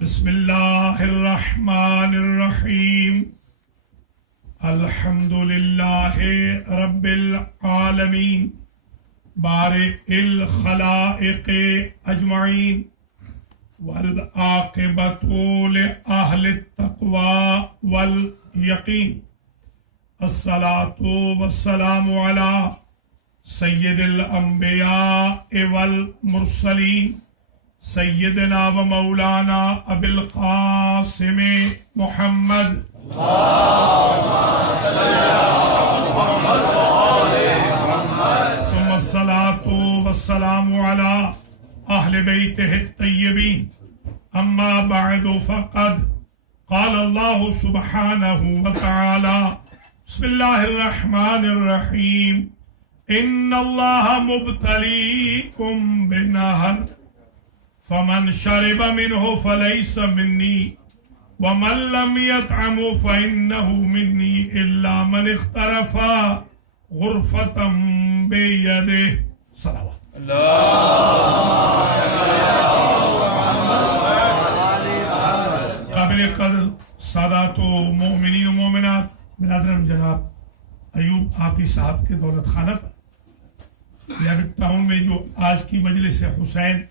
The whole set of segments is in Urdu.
بسم اللہ الرحمن الرحیم الحمد للہ رب العالمین بارئ الخلائق اجمعین والعاقبۃ لأہل التقوی والیقین الصلاۃ والسلام علی سید الانبیاء والمرسلین سیدنا و مولانا ابی القاسم محمد ثم الصلاۃ والسلام علی اہل بیتہ الطیبین اما بعد فقد قال اللہ سبحانہ وتعالی بسم اللہ الرحمن الرحیم ان اللہ مبتلیکم بنہر فمن شرب منه فليس مني ومن لم يطعم فإنه مني إلا من اغترف غرفة بيده صلوات قابل قدر سادات و مومنین و مومنات برادران، جناب ایوب آقی صاحب کے دولت خانہ پر لیاقت ٹاؤن میں جو آج کی مجلس حسین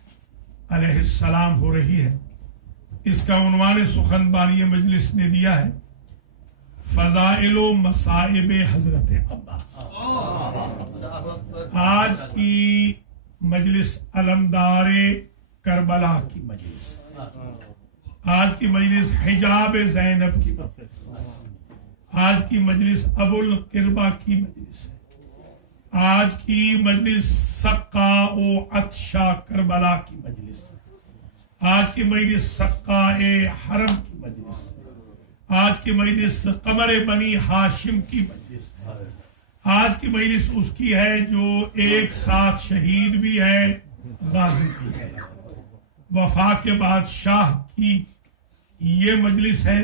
علیہ السلام ہو رہی ہے، اس کا عنوان سخن بانی مجلس نے دیا ہے فضائل و مصائب حضرت عباس۔ آج کی مجلس علمدار کربلا کی مجلس، آج کی مجلس حجاب زینب کی مجلس، آج کی مجلس ابو القربہ کی مجلس، آج کی مجلس سقا و عطشہ کربلا کی مجلس، آج کی مجلس سقا حرم کی مجلس، آج کی مجلس قمر بنی ہاشم کی مجلس، آج کی مجلس اس کی ہے جو ایک ساتھ شہید بھی ہے غازی بھی ہے، وفا کے بعد شاہ کی یہ مجلس ہے۔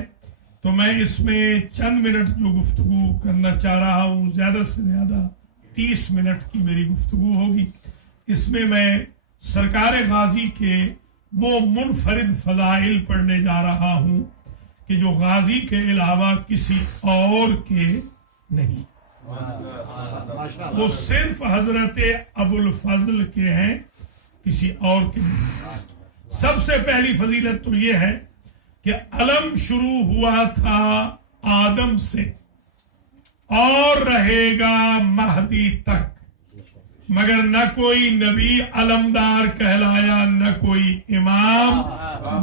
تو میں اس میں چند منٹ جو گفتگو کرنا چاہ رہا ہوں، زیادہ سے زیادہ 30 منٹ کی میری گفتگو ہوگی۔ اس میں میں سرکار غازی کے وہ منفرد فضائل پڑھنے جا رہا ہوں کہ جو غازی کے علاوہ کسی اور کے نہیں، وہ صرف حضرت ابو الفضل کے ہیں، کسی اور کے نہیں۔ سب سے پہلی فضیلت تو یہ ہے کہ علم شروع ہوا تھا آدم سے اور رہے گا مہدی تک، مگر نہ کوئی نبی علمدار کہلایا نہ کوئی امام۔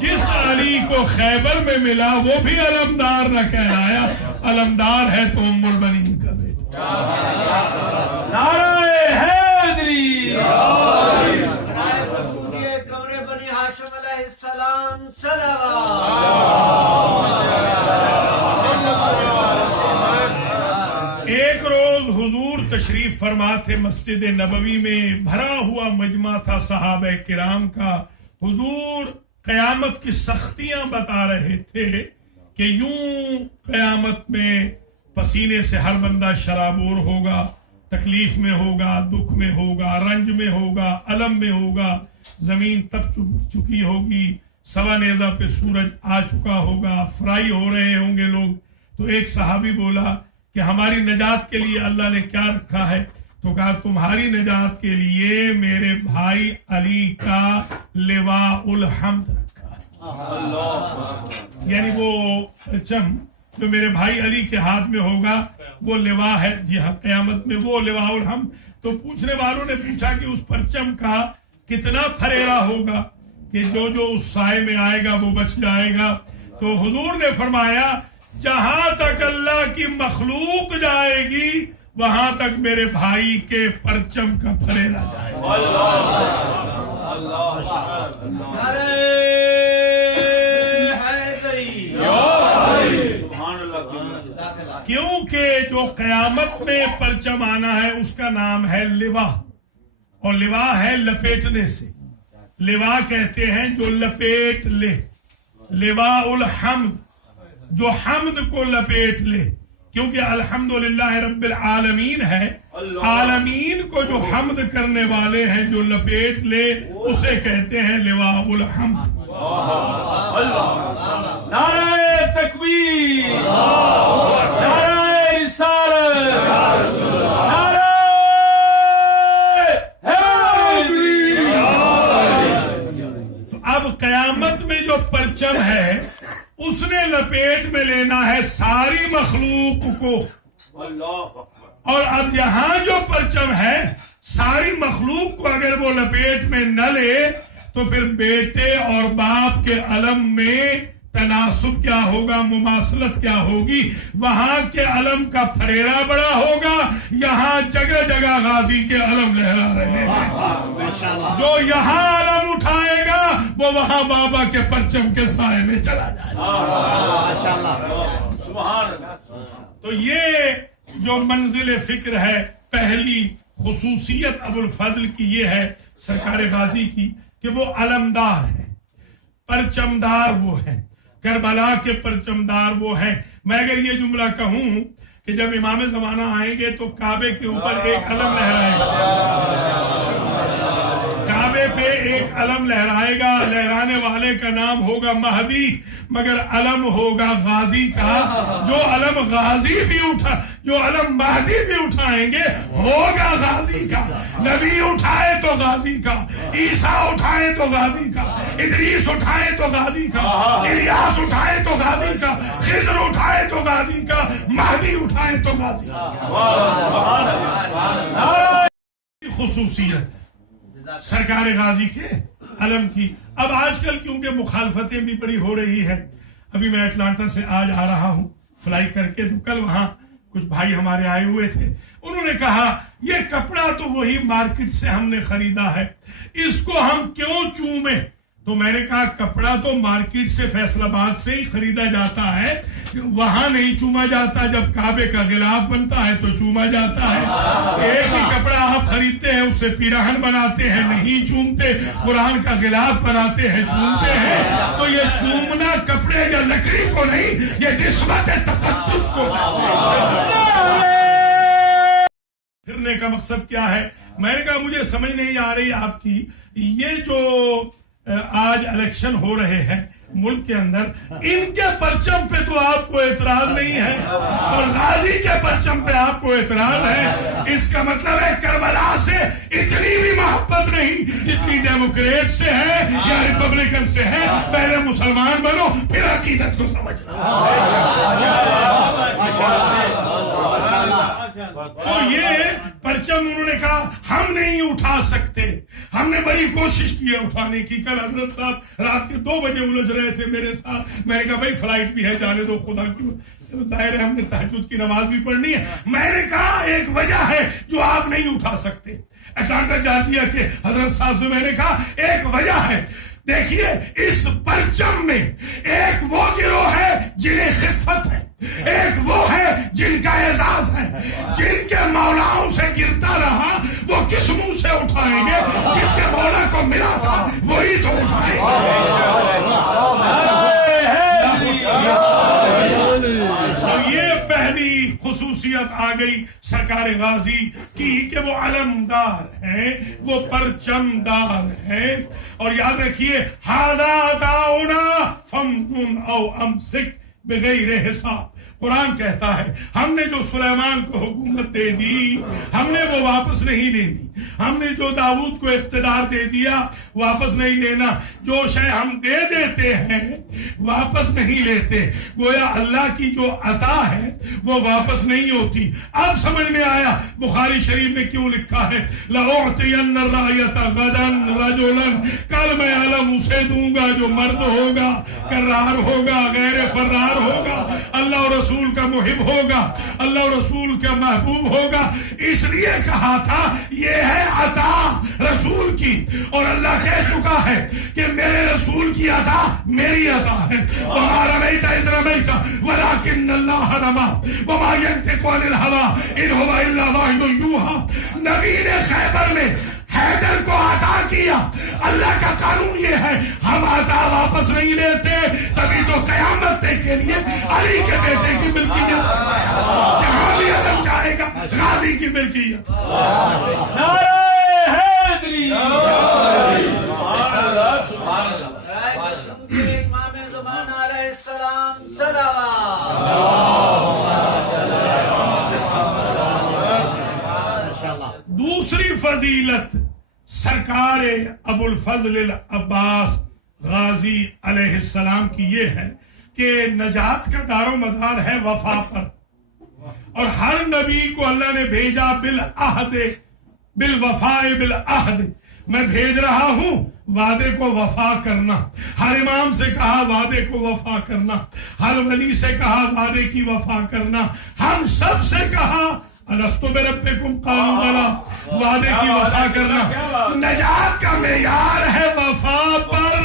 جس علی کو خیبر میں ملا وہ بھی علمدار نہ کہلایا، علمدار ہے تو ام البنین کا بیٹا۔ نعرہ حیدری، قمر بنی ہاشم علیہ السلام، صلوات۔ ایک روز حضور تشریف فرما تھے مسجد نبوی میں، بھرا ہوا مجمع تھا صحابہ کرام کا۔ حضور قیامت کی سختیاں بتا رہے تھے کہ یوں قیامت میں پسینے سے ہر بندہ شرابور ہوگا، تکلیف میں ہوگا، دکھ میں ہوگا، رنج میں ہوگا، الم میں ہوگا، زمین تپ چکی ہوگی، سوا نیزہ پہ سورج آ چکا ہوگا، فرائی ہو رہے ہوں گے لوگ۔ تو ایک صحابی بولا کہ ہماری نجات کے لیے اللہ نے کیا رکھا ہے؟ تو کہا تمہاری نجات کے لیے میرے بھائی علی کا لواء الحمد رکھا ہے، یعنی وہ پرچم جو میرے بھائی علی کے ہاتھ میں ہوگا وہ لواء ہے، جی ہاں، قیامت میں وہ لواء الحمد۔ تو پوچھنے والوں نے پوچھا کہ اس پرچم کا کتنا پھریرا ہوگا کہ جو جو اس سائے میں آئے گا وہ بچ جائے گا؟ تو حضور نے فرمایا جہاں تک اللہ کی مخلوق جائے گی وہاں تک میرے بھائی کے پرچم کا پھریرا جائے گا۔ نعرہ حیدری، کیونکہ جو قیامت میں پرچم آنا ہے اس کا نام ہے لواء، اور لواء ہے لپیٹنے سے، لواء کہتے ہیں جو لپیٹ لے، لواء الحمد جو حمد کو لپیٹ لے، کیونکہ الحمدللہ رب العالمین ہے، عالمین کو جو حمد کرنے والے ہیں جو لپیٹ لے اسے کہتے ہیں لواء الحمد۔ تو اب قیامت میں جو پرچم ہے اس نے لپیٹ میں لینا ہے ساری مخلوق کو، اور اب یہاں جو پرچم ہے ساری مخلوق کو اگر وہ لپیٹ میں نہ لے تو پھر بیٹے اور باپ کے علم میں تناسب کیا ہوگا، مماثلت کیا ہوگی۔ وہاں کے علم کا پھریرا بڑا ہوگا، یہاں جگہ جگہ غازی کے علم لہرا رہے ہیں۔ جو یہاں علم اٹھائے گا وہ وہاں بابا کے پرچم کے سائے میں چلا جائے گا۔ تو یہ جو منزل فکر ہے، پہلی خصوصیت ابو الفضل کی یہ ہے سرکار غازی کی کہ وہ علمدار ہے، پرچمدار وہ ہے، کربلا کے پرچمدار وہ ہیں۔ میں اگر یہ جملہ کہوں کہ جب امام زمانہ آئیں گے تو کعبے کے اوپر ایک علم لہرائے گا، کعبے پہ ایک علم لہرائے گا، لہرانے والے کا نام ہوگا مہدی، مگر علم ہوگا غازی کا۔ جو علم غازی بھی اٹھا، جو علم مہدی بھی اٹھائیں گے ہوگا غازی کا۔ نبی اٹھائے تو غازی کا، عیسیٰ اٹھائے تو غازی کا، ادریس اٹھائے تو غازی کا، الیاس اٹھائے تو غازی کا، خضر اٹھائے تو غازی کا، مہدی اٹھائے تو غازی کا۔ خصوصیت سرکار غازی کے علم کی۔ اب آج کل کیونکہ مخالفتیں بھی بڑی ہو رہی ہے، ابھی میں اٹلانٹا سے آج آ رہا ہوں فلائی کر کے، تو کل وہاں کچھ بھائی ہمارے آئے ہوئے تھے، انہوں نے کہا یہ کپڑا تو وہی مارکیٹ سے ہم نے خریدا ہے، اس کو ہم کیوں چومیں؟ تو میں نے کہا کپڑا تو مارکیٹ سے فیصل آباد سے ہی خریدا جاتا ہے، وہاں نہیں چوما جاتا، جب کعبے کا غلاف بنتا ہے تو چوما جاتا ہے۔ ایک ہی کپڑا آپ خریدتے ہیں، اس سے پیراہن بناتے ہیں، نہیں چومتے، قرآن کا غلاف بناتے ہیں، چومتے ہیں۔ تو یہ چومنا کپڑے یا لکڑی کو نہیں، یہ نسبت تقدس کو۔ پھرنے کا مقصد کیا ہے؟ میں نے کہا مجھے سمجھ نہیں آ رہی آپ کی، یہ جو آج الیکشن ہو رہے ہیں ملک کے اندر، ان کے پرچم پہ تو آپ کو اعتراض نہیں ہے اور غازی کے پرچم پہ آپ کو اعتراض ہے۔ اس کا مطلب ہے کربلا سے اتنی بھی محبت نہیں جتنی ڈیموکریٹ سے ہے یا ریپبلکن سے ہے۔ پہلے مسلمان بنو پھر عقیدت کو سمجھنا۔ تو یہ پرچم انہوں نے کہا ہم نہیں اٹھا سکتے، ہم نے بڑی کوشش کی ہے اٹھانے کی۔ کل حضرت صاحب رات کے 2 بجے الجھ رہے تھے میرے ساتھ، میں نے کہا بھائی فلائٹ بھی ہے، جانے دو، خدا کی ظاہر ہے ہم نے تہجد کی نماز بھی پڑھنی ہے۔ میں نے کہا ایک وجہ ہے جو آپ نہیں اٹھا سکتے، اٹلانٹا جارجیا کے حضرت صاحب سے میں نے کہا ایک وجہ ہے، دیکھیے اس پرچم میں ایک وہ گروہ ہے جنہیں خفت ہے، ایک وہ ہے جن کا اعزاز ہے، جن کے مولاؤں سے گرتا رہا وہ کس منہ سے اٹھائیں گے؟ جس کے مولا کو ملا تھا وہی تو اٹھائیں گے۔ اور یہ پہلی خصوصیت آ گئی سرکار غازی کی کہ وہ علمدار ہیں، وہ پرچمدار ہیں۔ اور یاد رکھیے ھذا عطاؤنا فامنن او امسک بغیر حساب۔ قرآن کہتا ہے ہم نے جو سلیمان کو حکومت دے دی ہم نے وہ واپس نہیں لینی، ہم نے جو داؤد کو اقتدار دے دیا واپس نہیں لینا، جو شے ہم دے دیتے ہیں واپس نہیں لیتے۔ گویا اللہ کی جو عطا ہے وہ واپس نہیں ہوتی۔ اب سمجھ میں آیا بخاری شریف میں کیوں لکھا ہے لَأُعْطِيَنَّ الرَّايَةَ غَدًا رَجُلًا، کل میں علم اسے دوں گا جو مرد ہوگا، کرار ہوگا، غیر فرار ہوگا، اللہ اور رسول کا محب ہوگا، اللہ اور رسول کا محبوب ہوگا۔ اس لیے کہا تھا یہ ہے عطا رسول کی، اور اللہ کہہ چکا ہے کہ میرے رسول کی عطا میری عطا ہے۔ وَمَا رَمَيْتَ إِذْ رَمَيْتَ وَلَكِنَّ اللَّهَ رَمَىٰ وَمَا يَنطِقُ عَنِ الْهَوَىٰ إِنْ هُوَ إِلَّا وَحْيٌ يُوحَىٰ۔ نبی نے خیبر میں حیدر کو عطا کیا، اللہ کا قانون یہ ہے ہم عطا واپس نہیں لیتے، تبھی تو قیامت کے لیے علی کے بیٹے کی ملکیت جہاں بھی علم جائے گا غازی کی ملکیت۔ نعرہ حیدری، امام زمان علیہ السلام صلوات۔ دوسری فضیلت سرکار ابو الفضل العباس غازی علیہ السلام کی یہ ہے کہ نجات کا دار و مدار ہے وفا پر، اور ہر نبی کو اللہ نے بھیجا بالعہد، بالوفاء بالعہد، میں بھیج رہا ہوں وعدے کو وفا کرنا۔ ہر امام سے کہا وعدے کو وفا کرنا، ہر ولی سے کہا وعدے کی وفا کرنا، ہم سب سے کہا الستو بربکم قالوا بلی، وعدے کی وفا کرنا۔ نجات کا معیار ہے وفا پر،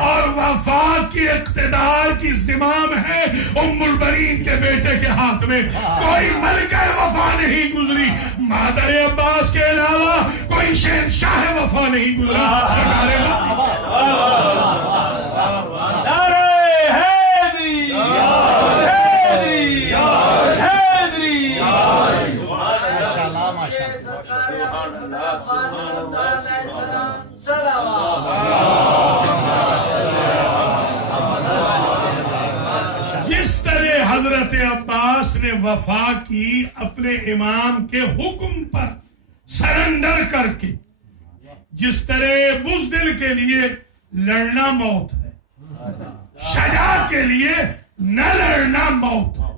اور وفا کی اقتدار کی زمام ہے ام البرین کے بیٹے کے ہاتھ میں۔ کوئی ملکہ وفا نہیں گزری مادر عباس کے علاوہ، کوئی شہنشاہ وفا نہیں گزرا۔ جس طرح حضرت عباس نے وفا کی اپنے امام کے حکم پر سرنڈر کر کے، جس طرح بزدل کے لیے لڑنا موت ہے، شجاع کے لیے نہ لڑنا موت ہے۔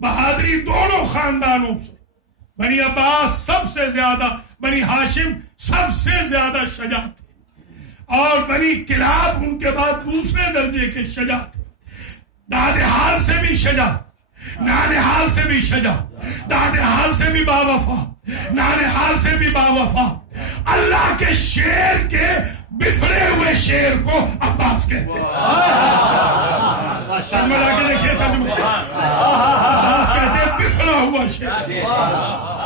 بہادری دونوں خاندانوں سے، بنی عباس سب سے زیادہ، بنی ہاشم سب سے زیادہ شجاع تھے، اور بنی کلاب ان کے بعد دوسرے درجے کے شجاع تھے۔ داد حال سے بھی شجاع، نان حال سے بھی شجاع، داد حال سے بھی باوفا، نان حال سے بھی باوفا۔ اللہ کے شیر کے بکھرے ہوئے شیر کو عباس کہتے ہیں۔ ترجمہ لا کے دیکھیے، ترجمہ عباس کہتے ہیں بکھرا ہوا شیر،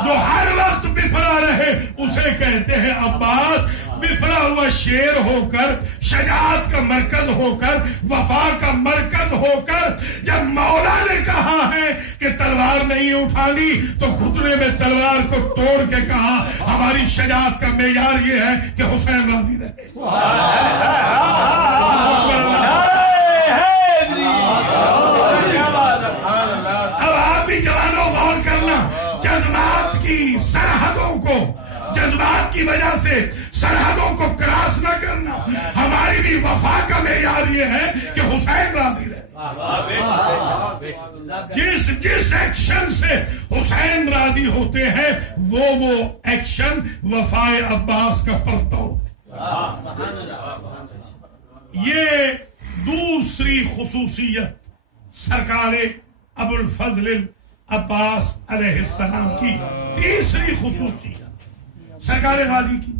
جو ہر وقت بکھرا رہے اسے کہتے ہیں عباس۔ بکھرا ہوا شیر ہو کر، شجاعت کا مرکز ہو کر، وفا کا مرکز ہو کر، جب مولا نے کہا ہے کہ تلوار نہیں اٹھانی تو گھٹنے میں تلوار کو توڑ کے کہا ہماری شجاعت کا معیار یہ ہے کہ حسین راضی رہے۔ اب آپ بھی جوانوں غور کرنا، جذبات کی سرحدوں کو، جذبات کی وجہ سے سرحدوں کو کراس نہ کرنا۔ ہماری بھی وفا کا معیار یہ ہے کہ حسین راضی رہے۔ جس ایکشن سے حسین راضی ہوتے ہیں وہ ایکشن وفائے عباس کا پرتو۔ یہ دوسری خصوصیت سرکار ابو الفضل عباس علیہ السلام کی تیسری خصوصیت سرکار غازی کی۔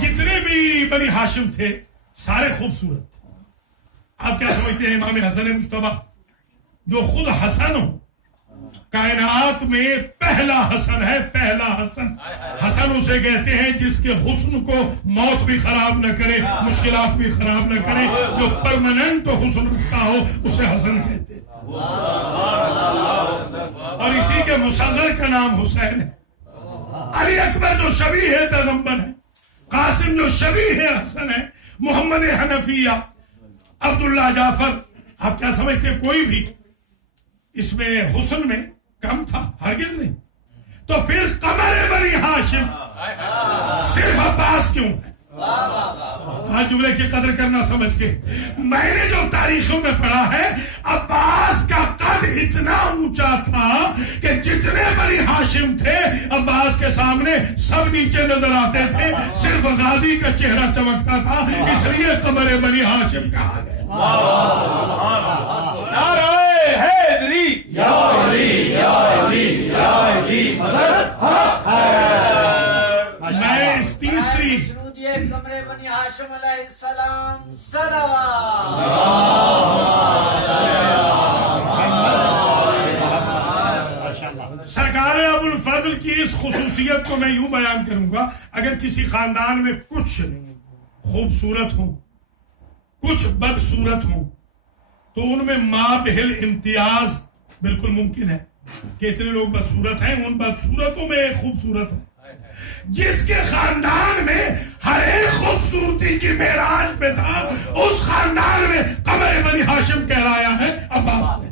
جتنے بھی بنی ہاشم تھے سارے خوبصورت تھے۔ آپ کیا سمجھتے ہیں امام حسن مجتبی جو خود حسن ہو، کائنات میں پہلا حسن ہے، پہلا حسن۔ حسن اسے کہتے ہیں جس کے حسن کو موت بھی خراب نہ کرے، مشکلات بھی خراب نہ کرے، جو پرماننٹ حسن رکھتا ہو اسے حسن کہتے ہیں۔ اور اسی کے مصغر کا نام حسین ہے۔ علی اکبر جو شبیہ ہے پیغمبر ہے، قاسم جو شبیہ ہے حسن ہے، محمد حنفیہ، عبداللہ جعفر، آپ کیا سمجھتے ہیں کوئی بھی اس میں حسن میں کم تھا؟ ہرگز نہیں۔ تو پھر قمر بنی ہاشم صرف عباس کیوں ہے؟ آج جملے کی قدر کرنا سمجھ کے، میں نے جو تاریخوں میں پڑھا ہے عباس کا قد اتنا اونچا تھا کہ جتنے بنی ہاشم تھے عباس کے سامنے سب نیچے نظر آتے تھے، صرف غازی کا چہرہ چمکتا تھا، اس لیے قمر بنی ہاشم کہا گیا۔ نعرہ حیدری، یا علی یا علی یا علی مدد حق ہے۔ میں اس تیسری قمر بنی ہاشم علیہ السلام صلوات۔ سرکار ابو الفضل کی اس خصوصیت کو میں یوں بیان کروں گا، اگر کسی خاندان میں کچھ خوبصورت ہوں، کچھ بدصورت ہوں، تو ان میں مابہل امتیاز بالکل ممکن ہے کہ اتنے لوگ بدصورت ہیں، ان بدصورتوں میں ایک خوبصورت ہے۔ جس کے خاندان میں ہر ایک خوبصورتی کی معراج پہ تھا، اس خاندان میں قمر بنی ہاشم کہلایا ہے عباس نے۔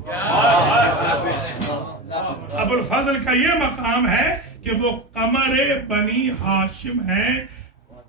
ابو الفضل کا یہ مقام ہے کہ وہ قمر بنی ہاشم ہیں۔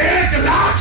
1,00,000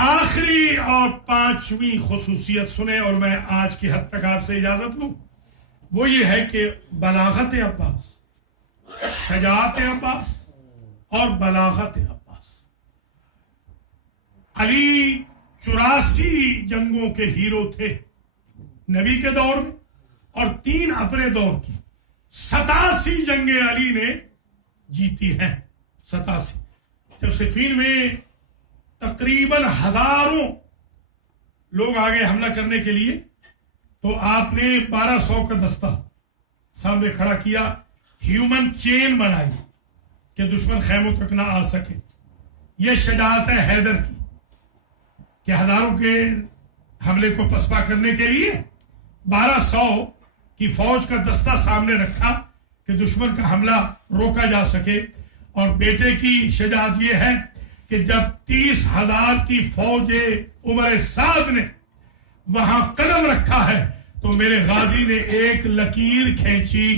آخری اور پانچویں خصوصیت سنیں اور میں آج کی حد تک آپ سے اجازت لوں، وہ یہ ہے کہ بلاغت عباس، شجاعت عباس اور بلاغت عباس۔ علی 84 جنگوں کے ہیرو تھے نبی کے دور میں، اور 3 اپنے دور کی 87 جنگیں علی نے جیتی ہیں۔ 87 جب صفین میں تقریباً ہزاروں لوگ آگے حملہ کرنے کے لیے، تو آپ نے 1200 کا دستہ سامنے کھڑا کیا، ہیومن چین بنائی کہ دشمن خیموں تک نہ آ سکے۔ یہ شجاعت ہے حیدر کی کہ ہزاروں کے حملے کو پسپا کرنے کے لیے 1200 کی فوج کا دستہ سامنے رکھا کہ دشمن کا حملہ روکا جا سکے۔ اور بیٹے کی شجاعت یہ ہے کہ جب 30,000 کی فوج عمر سعد نے وہاں قدم رکھا ہے تو میرے غازی نے ایک لکیر کھینچی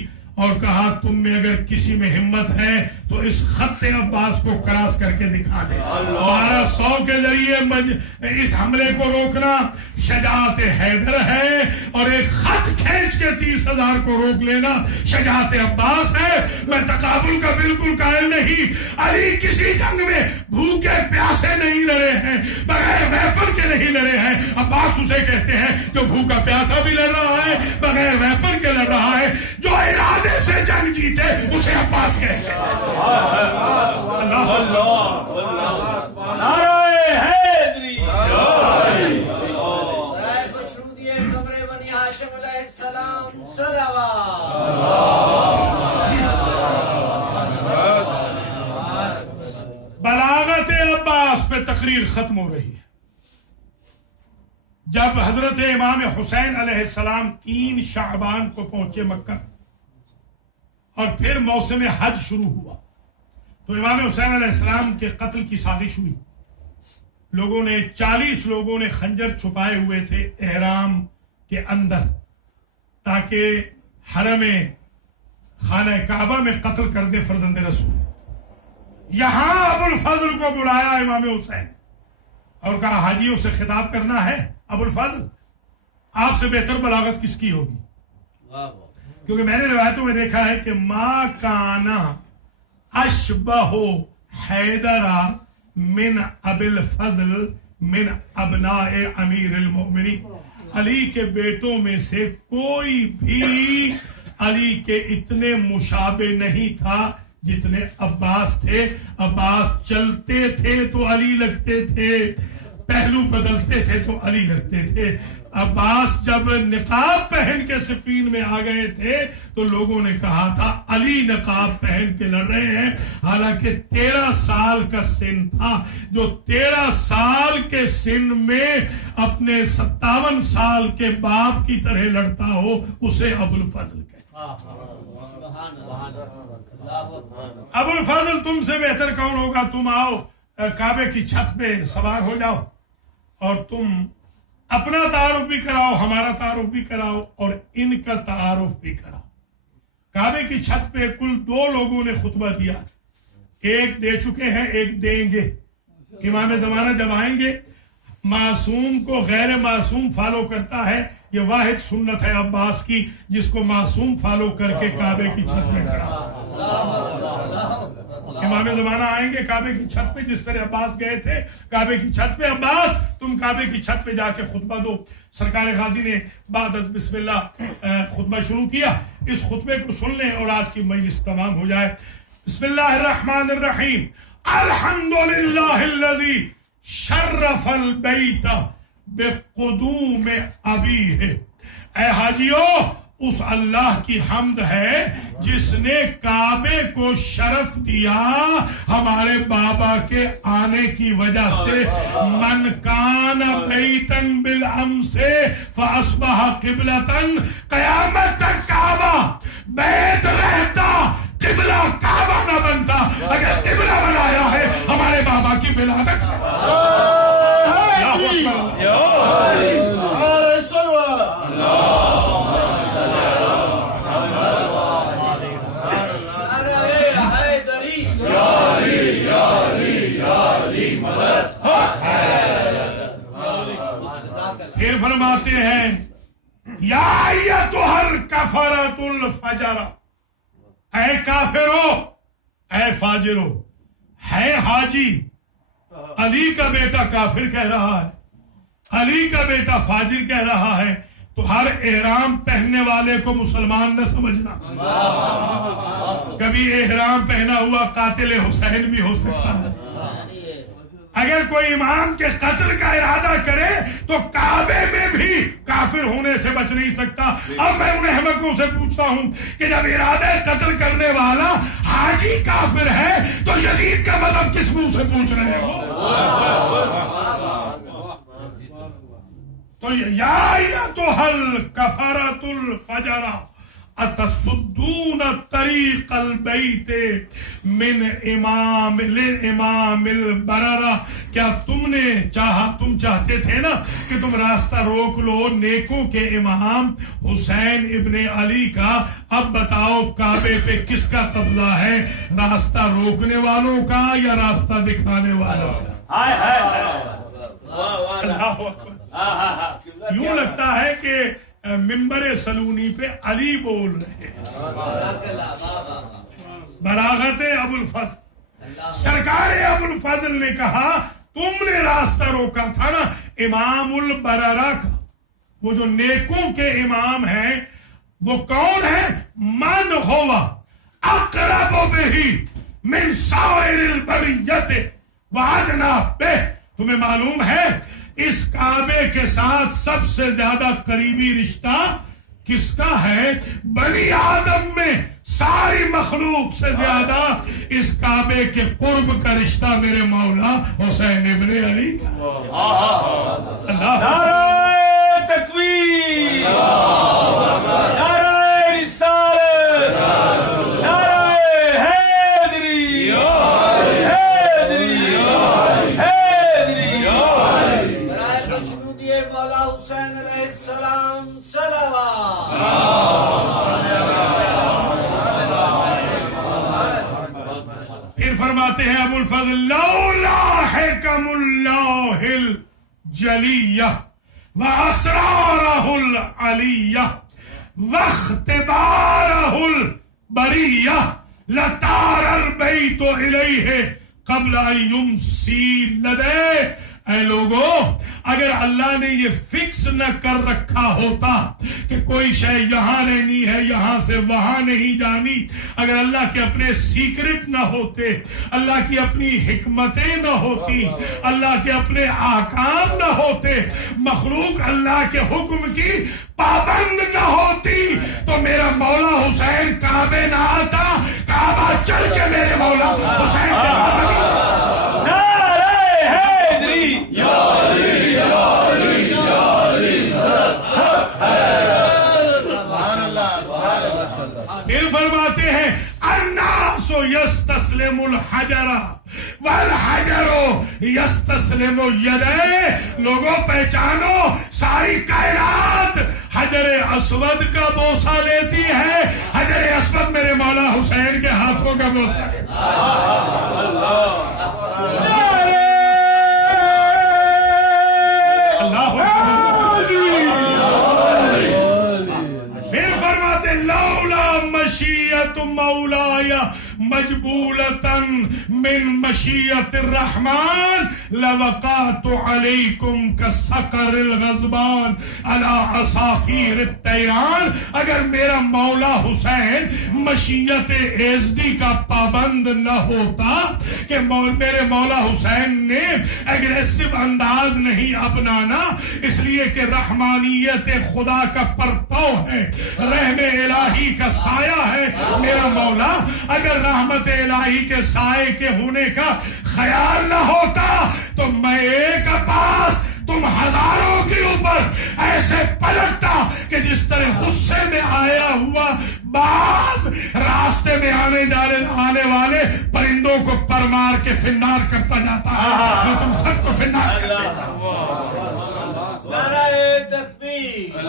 اور کہا تم میں اگر کسی میں ہمت ہے تو اس خط عباس کو کراس کر کے دکھا دے۔ 1200 کے ذریعے اس حملے کو روکنا شجاعت حیدر ہے، اور ایک خط کھینچ کے 30,000 کو روک لینا شجاعت عباس ہے۔ میں تقابل کا بالکل قائل نہیں۔ علی کسی جنگ میں بھوکے پیاسے نہیں لڑے ہیں، بغیر ویپن کے نہیں لڑے ہیں۔ عباس اسے کہتے ہیں جو بھوکا پیاسا بھی لڑ رہا ہے، بغیر ویپن کے لڑ رہا ہے۔ جو ارادے سے جنگ جیتے اسے عباس کہتے ہیں۔ بلاغت عباس پہ تقریر ختم ہو رہی ہے۔ جب حضرت امام حسین علیہ السلام 3 شعبان کو پہنچے مکہ اور پھر موسم حج شروع ہوا، تو امام حسین علیہ السلام کے قتل کی سازش ہوئی۔ 40 لوگوں نے خنجر چھپائے ہوئے تھے احرام کے اندر، تاکہ حرم خانہ کعبہ میں قتل کر دے فرزند رسول۔ یہاں ابو الفضل کو بلایا امام حسین اور کہا حاجیوں سے خطاب کرنا ہے۔ ابو الفضل، آپ سے بہتر بلاغت کس کی ہوگی؟ کیونکہ میں نے روایتوں میں دیکھا ہے کہ ما کانا اشبہ حیدر من ابی الفضل من ابناء امیر المؤمنین۔ علی کے بیٹوں میں سے کوئی بھی علی کے اتنے مشابہ نہیں تھا جتنے عباس تھے۔ عباس چلتے تھے تو علی لگتے تھے، پہلو بدلتے تھے تو علی لگتے تھے۔ عباس جب نقاب پہن کے صفین میں آ گئے تھے تو لوگوں نے کہا تھا علی نقاب پہن کے لڑ رہے ہیں، حالانکہ 13 سال کا سن تھا۔ جو 13 سال کے سن میں اپنے 57 سال کے باپ کی طرح لڑتا ہو اسے ابو الفضل کہتے ہیں۔ ابو الفضل تم سے بہتر کون ہوگا؟ تم آؤ کعبے کی چھت پہ سوار ہو جاؤ اور تم اپنا تعارف بھی کراؤ، ہمارا تعارف بھی کراؤ اور ان کا تعارف بھی کراؤ۔ کعبے کی چھت پہ کل 2 لوگوں نے خطبہ دیا، ایک دے چکے ہیں، ایک دیں گے۔ امام زمانہ جب آئیں گے، معصوم کو غیر معصوم فالو کرتا ہے، یہ واحد سنت ہے عباس کی جس کو معصوم فالو کر کے کعبے کی چھت میں کھڑا۔ امام زمانہ آئیں گے کعبے کی چھت پہ جس طرح عباس گئے تھے کعبے کی چھت پہ۔ عباس تم کعبے کی چھت پہ جا کے خطبہ دو۔ سرکار غازی نے بعد از بسم اللہ خطبہ شروع کیا۔ اس خطبے کو سن لیں اور آج کی مجلس تمام ہو جائے۔ بسم اللہ الرحمن الرحیم۔ الحمدللہ الذی شرف البیت بقدوم ابیہ۔ اے حاجیو، اس اللہ کی حمد ہے جس نے کعبے کو شرف دیا ہمارے بابا کے آنے کی وجہ سے۔ من کان بیتن بالامس فاصبح قبلتن، قیامت تک کعبہ بیت رہتا، قبلہ کعبہ نہ بنتا۔ اگر قبلہ بنایا ہے ہمارے بابا کی ولادت فرماتے ہیں یا ایتھل کفرۃ الفجر، اے کافرو، اے فاجرو. ہے حاجی، علی کا بیٹا کافر کہہ رہا ہے، علی کا بیٹا فاجر کہہ رہا ہے، تو ہر احرام پہننے والے کو مسلمان نہ سمجھنا. کبھی احرام پہنا ہوا قاتل حسین بھی ہو سکتا ہے. اگر کوئی امام کے قتل کا ارادہ کرے تو کعبے میں بھی کافر ہونے سے بچ نہیں سکتا. اب میں ان احمقوں سے پوچھتا ہوں کہ جب ارادہ قتل کرنے والا حاجی کافر ہے تو یزید کا مذہب کس منہ سے پوچھ رہے ہو؟ تو یا ایتھل کفرۃ الفجر اتصدون طریق البیت من امام لامام البررہ، کیا تم چاہتے تھے نا کہ تم راستہ روک لو نیکوں کے امام حسین ابن علی کا. اب بتاؤ کعبے پہ کس کا قبضہ ہے، راستہ روکنے والوں کا یا راستہ دکھانے والوں کا؟ اللہ اکبر. یوں لگتا ہے کہ منبر سلونی پہ علی بول رہے ہیں. بلاغت ابو الفضل، سرکار ابو الفضل نے کہا تم نے راستہ روکا تھا نا امام البررہ کا. وہ جو نیکوں کے امام ہیں وہ کون ہے؟ من ہوا اقرب بہ من سائر البریت وادنا بہ. تمہیں معلوم ہے اس کعبے کے ساتھ سب سے زیادہ قریبی رشتہ کس کا ہے؟ بنی آدم میں ساری مخلوق سے زیادہ اس کعبے کے قرب کا رشتہ میرے مولا حسین ابن علی کا. نعرہ تکبیر، نعرہ رسالت، نعرہ حیدری، حیدری، حیدری. مولا حسین علیہ السلام صلوات. پھر فرماتے ہیں ابو الفضل لولا حکم اللہ الجلیہ واسرارہ العلیہ واختبارہ البریہ لطار البیت الیہ قبل ان یمسی لدیہ. اے لوگو، اگر اللہ نے یہ فکس نہ کر رکھا ہوتا کہ کوئی شے یہاں لینی ہے یہاں سے وہاں نہیں جانی، اگر اللہ کے اپنے سیکرٹ نہ ہوتے، اللہ کی اپنی حکمتیں نہ ہوتی، اللہ کے اپنے احکام نہ ہوتے، مخلوق اللہ کے حکم کی پابند نہ ہوتی، تو میرا مولا حسین کعبے نہ آتا، کعبہ چل کے میرے مولا حسین کے پھر فرماتے ہیں الناس یستسلم الحجر والحجر یستسلم یدیہ. لوگوں پہچانو، ساری کائنات حجر اسود کا بوسہ لیتی ہے، حجر اسود میرے مولا حسین کے ہاتھوں کا بوسہ لیتی ہے. مولایا مجبولتاً من مشیت الرحمن لوقعت علیکم کالصقر الغضبان علی عصافیر الطیران. اگر میرا مولا حسین مشیت ایزدی کا پابند نہ ہوتا، کہ میرے مولا حسین نے ایگریسو انداز نہیں اپنانا، اس لیے کہ رحمانیت خدا کا پرتو ہے، رحم الہی کا سایہ ہے میرا مولا. اگر رحمت الہی کے سائے کے ہونے کا خیال نہ ہوتا تو میں ایک عباس تم ہزاروں کے اوپر ایسے پلٹتا کہ جس طرح غصے میں آیا ہوا باز راستے میں آنے والے پرندوں کو پر مار کے فنار کرتا جاتا ہے، میں تم سب کو فنار کر دیتا ہوں. نعرہ تکبیر،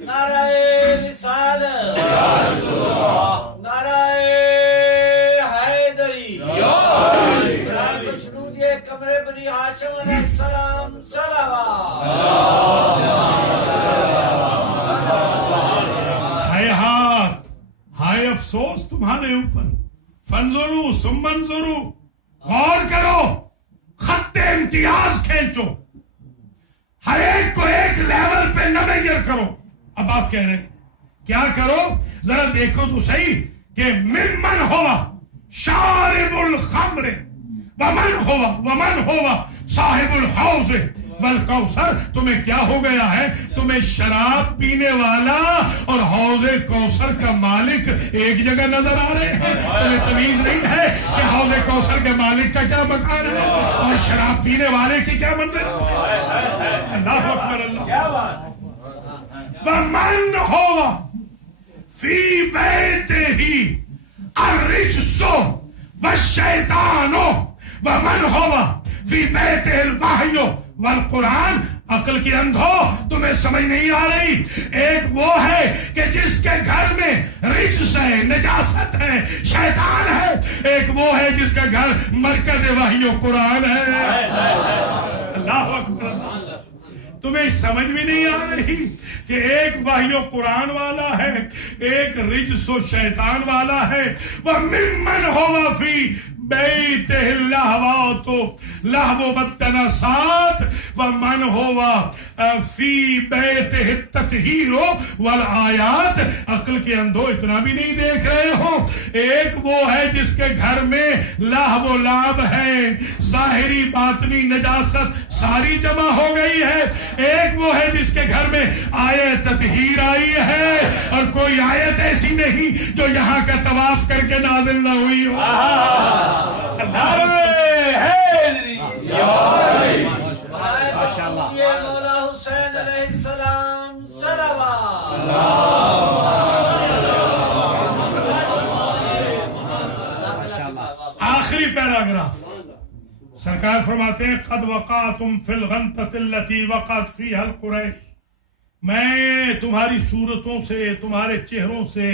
نعرہ رسالت، نعرہ حیدری. کمرے بنی ہاشم علیہ السلام صلوات. ہائے ہاتھ، ہائے افسوس تمہارے اوپر. فنظرو ثم انظرو، غور کرو، خط امتیاز کھینچو، ہر ایک کو ایک لیول پہ نہ میجر کرو. عباس کہہ رہے ہیں کیا کرو؟ ذرا دیکھو تو صحیح کہ ممن ہوا شارب الخمر ومن ہوا صاحب الحوض والکوثر. تمہیں کیا ہو گیا ہے؟ تمہیں شراب پینے والا اور حوض کوثر کا مالک ایک جگہ نظر آ رہے ہیں. تمہیں تمیز نہیں ہے کہ حوض کوثر کے مالک کا کیا مقام ہے اور شراب پینے والے کی کیا منزل ہے. اللہ اکبر اللہ. ومن ہوا فی بیتہ الرجس والشیطان ومن ہوا فی بیتہ الوحی والقرآن. عقل کی اندھو، تمہیں سمجھ نہیں آ رہی. ایک وہ ہے کہ جس کے گھر میں رجس ہے، نجاست ہے، شیطان ہے. ایک وہ ہے جس کا گھر مرکز وحی و قرآن ہے. اللہ اکبر. تمہیں سمجھ بھی نہیں آ رہی کہ ایک وحی و قرآن والا ہے، ایک رجس و شیطان والا ہے. وَمِمَّنْ هُوَ فِي بَيْتِهِ اللَّهْوَاتُ لَهْوُ وَالتَّنَسَّاتُ وَمَنْ هُوَ فِي بَيْتِهِ التَّطْهِيرُ وَالْآيَاتُ. عقل کے اندھو اتنا بھی نہیں دیکھ رہے ہو. ایک وہ ہے جس کے گھر میں لہو و لعب ہے، ظاہری باطنی نجاست ساری جمع ہو گئی ہے. ایک وہ ہے جس کے گھر میں آیت تطہیر آئی ہے اور کوئی آیت ایسی نہیں جو یہاں کا طواف کر کے نازل نہ ہوئی ہو. مولا حسین علیہ السلام صلوات. آخری پیراگراف سرکار فرماتے ہیں قد وقعتم فی الغنطۃ التي وقعت فیہا القریش. میں تمہاری صورتوں سے، تمہارے چہروں سے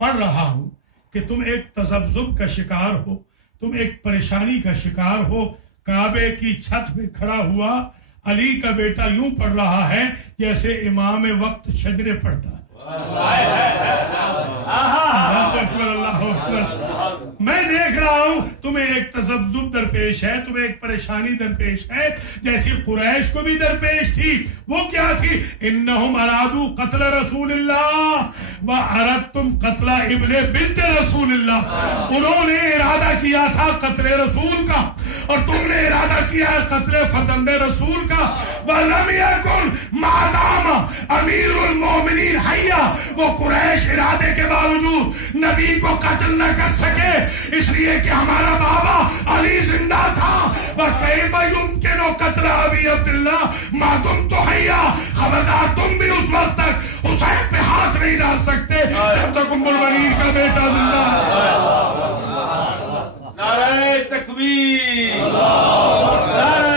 پڑھ رہا ہوں کہ تم ایک تذبذب کا شکار ہو، تم ایک پریشانی کا شکار ہو. کعبے کی چھت پہ کھڑا ہوا علی کا بیٹا یوں پڑھ رہا ہے جیسے امام وقت شجرے پڑھتا ہے. اللہ اکبر اللہ اکبر. میں دیکھ رہا ہوں تمہیں ایک تذبذب درپیش ہے، تمہیں ایک پریشانی درپیش ہے جیسی قریش کو بھی درپیش تھی. وہ کیا تھی؟ انہم ارادو قتل رسول اللہ واردتم قتل ابن بنت رسول اللہ. انہوں نے ارادہ کیا تھا قتل رسول کا اور تم نے ارادہ کیا قتل فرزند رسول کا. وَلَمْ يَكُنْ مَا دَامَ امیر المومنین حیّا. وہ قریش ارادے کے باوجود نبی کو قتل نہ کر سکے اس لیے کہ ہمارا بابا علی زندہ تھا. وَكَيْفَ يُمْكِنُ قَتْلَ أَبِي عَبْدِ اللَّهِ مَا دُمْتُ حَيًّا. خبردار تم بھی اس وقت تک حسین پہ ہاتھ نہیں ڈال سکتے جب تک ام البنین کا بیٹا زندہ ہے. نعرہ تکبیر، نعرہ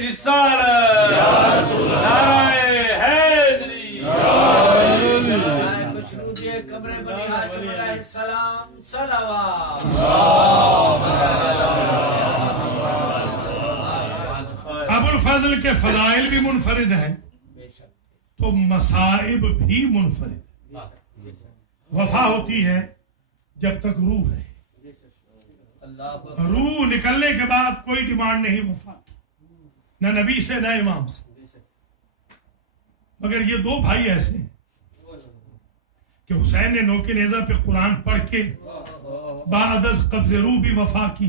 رسالت، نعرہ حیدری. قبر بنی ہاشم علیہ السلام صلوات. ابو الفضل کے فضائل بھی منفرد ہیں تو مصائب بھی منفرد. وفا ہوتی ہے جب تک روح ہے. روح نکلنے کے بعد کوئی ڈیمانڈ نہیں وفا کی، نہ نبی سے نہ امام سے. مگر یہ دو بھائی ایسے ہیں کہ حسین نے نوکے نیزہ پہ قرآن پڑھ کے بعد از قبض روح بھی وفا کی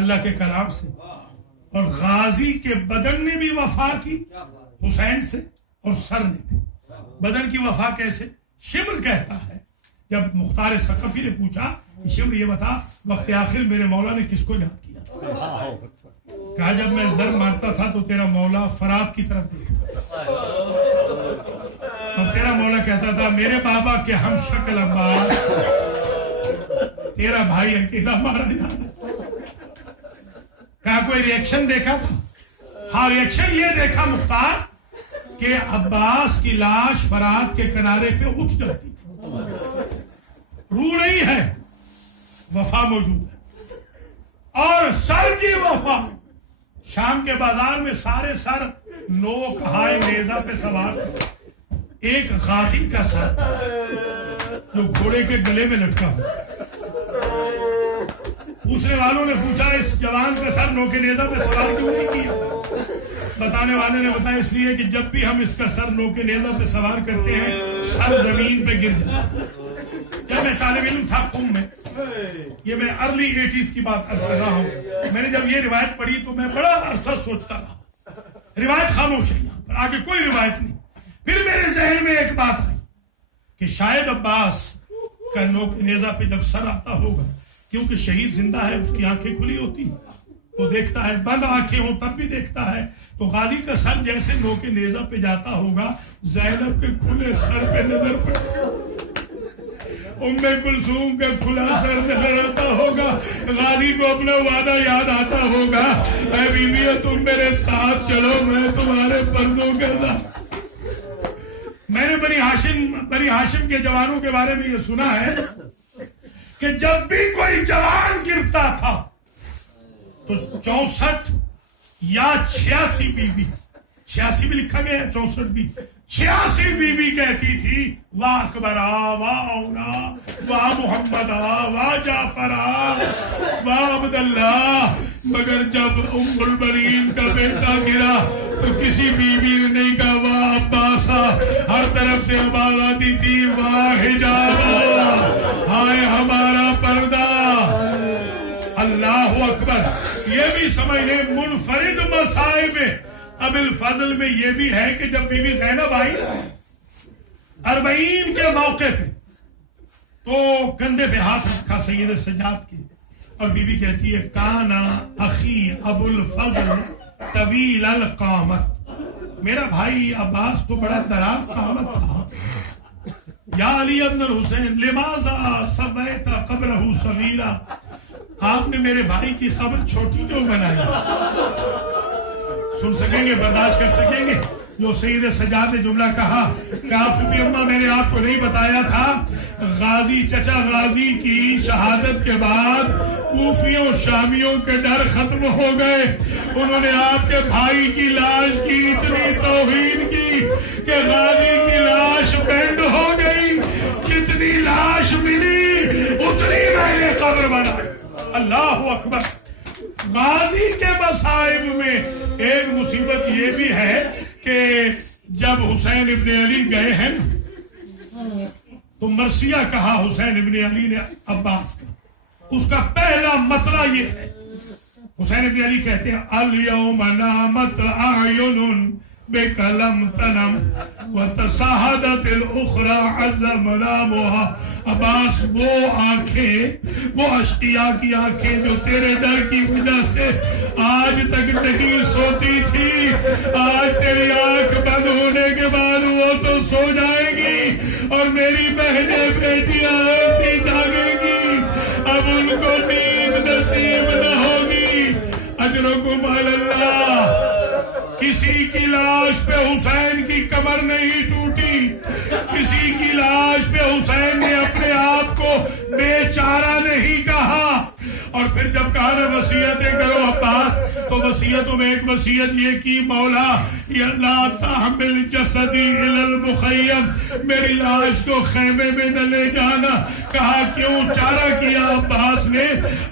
اللہ کے کلام سے، اور غازی کے بدن نے بھی وفا کی حسین سے اور سر نے بھی. بدن کی وفا کیسے؟ شمر کہتا ہے جب مختار ثقفی نے پوچھا کہ شمر یہ بتا وقت آخر میرے مولا نے کس کو یاد کیا؟ کہا جب میں زر مارتا تھا تو تیرا مولا فرات کی طرف دیکھتا اور تیرا مولا کہتا تھا میرے بابا کے ہم شکل عباس تیرا بھائی اکیلا مارا جانا. کہا کوئی ریئیکشن دیکھا تھا؟ ہاں ریئیکشن یہ دیکھا مختار کہ عباس کی لاش فرات کے کنارے پہ اٹھ جاتی تھی. روح نہیں ہے، وفا موجود ہے. اور سر کی وفا شام کے بازار میں سارے سر نوک ہائے نیزہ پہ سوار تھے. ایک غازی کا سر جو گھوڑے کے گلے میں لٹکا ہوا. پوچھنے والوں نے پوچھا اس جوان کا سر نوکے نیزہ پہ سوار کیوں نہیں کیا؟ بتانے والے نے بتایا اس لیے کہ جب بھی ہم اس کا سر نوکے نیزہ پہ سوار کرتے ہیں سر زمین پہ گر جاتا ہے. جب میں طالب علم تھا قم میں، یہ میں ارلی 80s کی بات کر رہا ہوں، میں نے جب یہ روایت پڑھی تو میں بڑا عرصہ سوچتا رہا. روایت خاموش ہے، یہاں پر آگے کوئی روایت نہیں. پھر میرے ذہن میں ایک بات آئی کہ شاید عباس کا نوک نیزہ پہ جب سر آتا ہوگا، کیونکہ شہید زندہ ہے، اس کی آنکھیں کھلی ہوتی ہیں، وہ دیکھتا ہے، بند آنکھیں ہوں تب بھی دیکھتا ہے، تو غازی کا سر جیسے نوکے نیزہ پہ جاتا ہوگا زینب کے کھلے سر پہ نظر پڑے، ام کلثوم کا کھلا سر نظر آتا ہوگا، غازی کو اپنا وعدہ یاد آتا ہوگا، اے بیوی تم میرے ساتھ چلو، میں تمہارے پردوں کے ساتھ. میں نے بنی ہاشم کے جوانوں کے بارے میں یہ سنا ہے کہ جب بھی کوئی جوان گرتا تھا تو 64 یا 86 بیوی، 86 بھی لکھا گیا ہے، 64 بھی، 86 بیوی کہتی تھی واہ اکبرا، واہ اونا، واہ محمدہ، واہ جعفرہ، واہ عبداللہ. مگر جب ام البنین کا بیٹا گرا تو کسی بیوی نے نہیں کہا واہ عباسہ، ہر طرف سے آواز آتی تھی واہ حجابہ، ہائے ہمارا پردہ. اللہ اکبر. یہ بھی سمجھ لیں منفرد مصائب ابو الفضل میں یہ بھی ہے کہ جب بی بی زینب آئی 40 کے موقع پہ تو کندھے پہ ہاتھ رکھا سید سجاد کے، اور بی بی کہتی ہے کانا اخی ابو الفضل طویل القامت، میرا بھائی عباس تو بڑا دراز قامت تھا. یا علی ابن الحسین لماذا سویت قبرہ صغیرہ، آپ نے میرے بھائی کی قبر چھوٹی کیوں بنائی؟ سن سکیں گے، برداشت کر سکیں گے جو سید سجاد نے جملہ کہا کہ آپ کی اماں میں نے آپ کو نہیں بتایا تھا، غازی چچا غازی کی شہادت کے بعد کوفیوں شامیوں کے ڈر ختم ہو گئے. انہوں نے آپ کے بھائی کی لاش کی اتنی توہین کی کہ غازی کی لاش بینڈ ہو گئی، جتنی لاش ملی اتنی میں نے قبر بنائی. اللہ اکبر. غازی کے مصائب میں ایک مصیبت یہ بھی ہے کہ جب حسین ابن علی گئے ہیں تو مرثیہ کہا حسین ابن علی نے عباس کا، اس کا پہلا مطلع یہ ہے، حسین ابن علی کہتے ہیں الیوم نامت اعین بک لم تنم وتصاہدت الاخری عز منامها. عباس وہ آنکھیں، وہ اشقیاء کی آنکھیں جو تیرے ڈر کی وجہ سے آج تک نہیں سوتی تھی، آج تیری آنکھ بند ہونے کے بعد وہ تو سو جائے گی، اور میری بہنیں بیٹیاں ایسی جاگیں گی اب ان کو نیند نصیب نہ ہوگی. اجرکم علی اللہ. کسی کی لاش پہ حسین کی کمر نہیں ٹوٹی، کسی کی لاش پہ حسین نے اپنے آپ کو بے چارہ نہیں کہا. اور پھر جب کہا نا وصیتیں کرو عباس، تو وصیتوں میں ایک وصیت یہ کی مولا یا لا تحمل جسدی الی المخیم، میری لاش کو خیمے میں نہ لے جانا. کہا کیوں؟ چارہ کیا عباس نے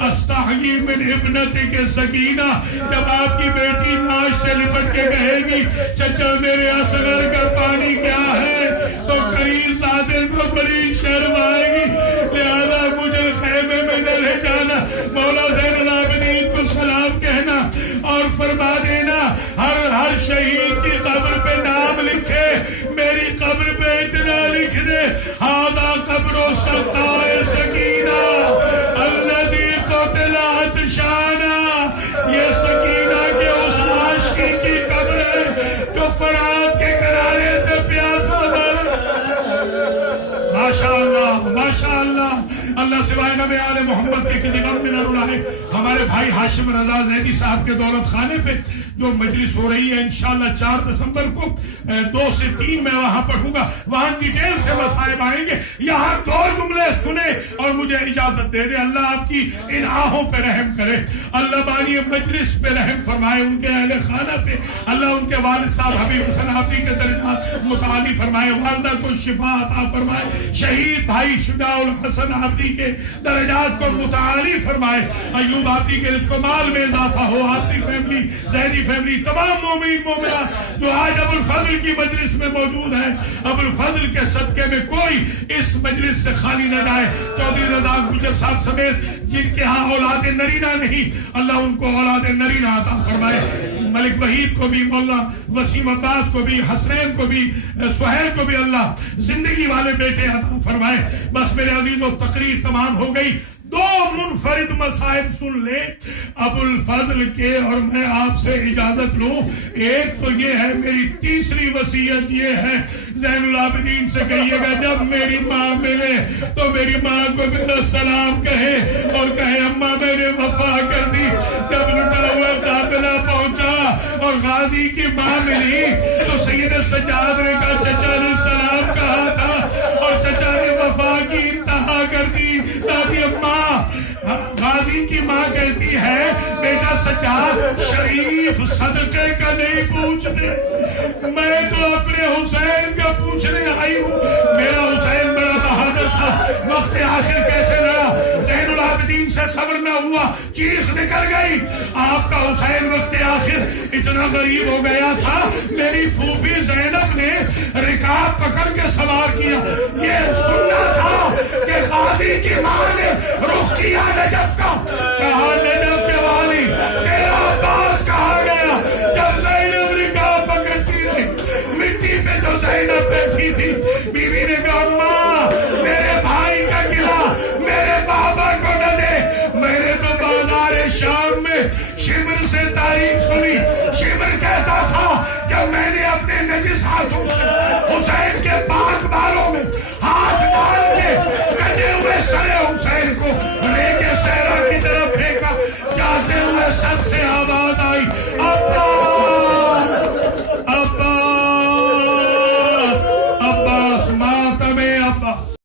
استحیی من ابنتک سکینہ، جب آپ کی بیٹی ناش سے لپٹ کے کہے گی چچا میرے اصغر کا پانی کیا ہے، تو قریب زادے کو بڑی شرم آئے گی، لہذا مجھے خیمے میں نہ لے جانا. مولا زین العابدین کو سلام کہنا اور فرما دینا ہر شہید کی قبر پہ نام لکھے، میری قبر پہ اتنا لکھ دے ہذا قبر سلطان سکینہ الذی قتل عطشانا. یہ سکینہ کے اس عاشقی کی قبر ہے جو فرات کے کنارے سے پیاسا مر. ماشاءاللہ ماشاءاللہ. اللہ سوائے نبی آل محمد کے کسی غم میں نہ رلائے. ہمارے بھائی ہاشم رضا زیدی صاحب کے دولت خانے پہ جو مجلس ہو رہی ہے انشاءاللہ 4 دسمبر کو 2 سے 3 میں وہاں پڑھوں گا, وہاں ڈیٹیل سے مصائب آئیں گے. یہاں 2 جملے سنے اور مجھے اجازت دے دے. اللہ آپ کی ان آہوں پہ رحم کرے, اللہ بانی مجلس پہ رحم فرمائے, ان کے اہل خانہ پہ اللہ ان کے والد صاحب حبیب حسن حافظ کے درجات متعالی فرمائے, والدہ کو شفا عطا فرمائے, شہید بھائی شجاع الحسن حافظ کے درجات کو متعالی فرمائے, ایوب حافظ کے اس کو مال میں اضافہ ہو, حافظ فیملی, زیدی فیملی, تمام مومنین مومنات جو آج ابو الفضل کی مجلس میں موجود ہیں, ابو الفضل کے صدقے میں کوئی اس مجلس سے خالی نہ جائے. چودھری رضا گجر صاحب سمیت جن کے ہاں اولاد نرینہ نہیں, اللہ ان کو اولاد نرینہ عطا فرمائے. ملک وحید کو بھی, مولانا وسیم عباس کو بھی, حسنین کو بھی, سہیل کو بھی اللہ زندگی والے بیٹے عطا فرمائے. بس میرے عزیزو تقریر تمام ہو گئی. 2 منفرد مصائب سن لیں ابو الفضل کے اور میں آپ سے اجازت لوں. ایک تو یہ ہے, میری تیسری وصیت یہ ہے, زین العابدین سے کہیے گا جب میری ماں ملے تو میری ماں کو میرا سلام کہے اور کہے اماں میں نے وفا کر دی. جب لٹا ہوا قافلہ پہنچا اور غازی کی ماں ملی تو سید سجاد نے کہا چچا نے سلام کہا تھا اور چچا نے وفا کی انتہا کر دی. دادی اماں, غازی کی ماں کہتی ہے بیٹا سجاد شریف صدقے کا نہیں پوچھتے, میں تو اپنے حسین کا پوچھنے آئی ہوں. میرا حسین بڑا بہادر تھا, وقت آخر کیسے لڑا, زین العابدین سے صبر نہ ہوا, چیخ نکل گئی. آپ کا حسین وقت آخر اتنا غریب ہو گیا تھا, میری پھوپھی زینب نے رکاب پکڑ کے سوار کیا. یہ سننا تھا کہ غازی کی ماں نے رخ کیا نجف کا, کہا نجف کے والی تیرا عباس کہا گیا. جب زینب رکاب پکڑتی رہی, مٹی پہ جو زینب بیٹھی تھی, بیوی نے کہا اماں میرے بھائی کا قلعہ میرے بابا کو نہ دے. میں نے تو بازار شام میں شمر سے تعریف سنی. شمر کہتا تھا جب میں نے اپنے نجس ہاتھوں سے حسین کے پاس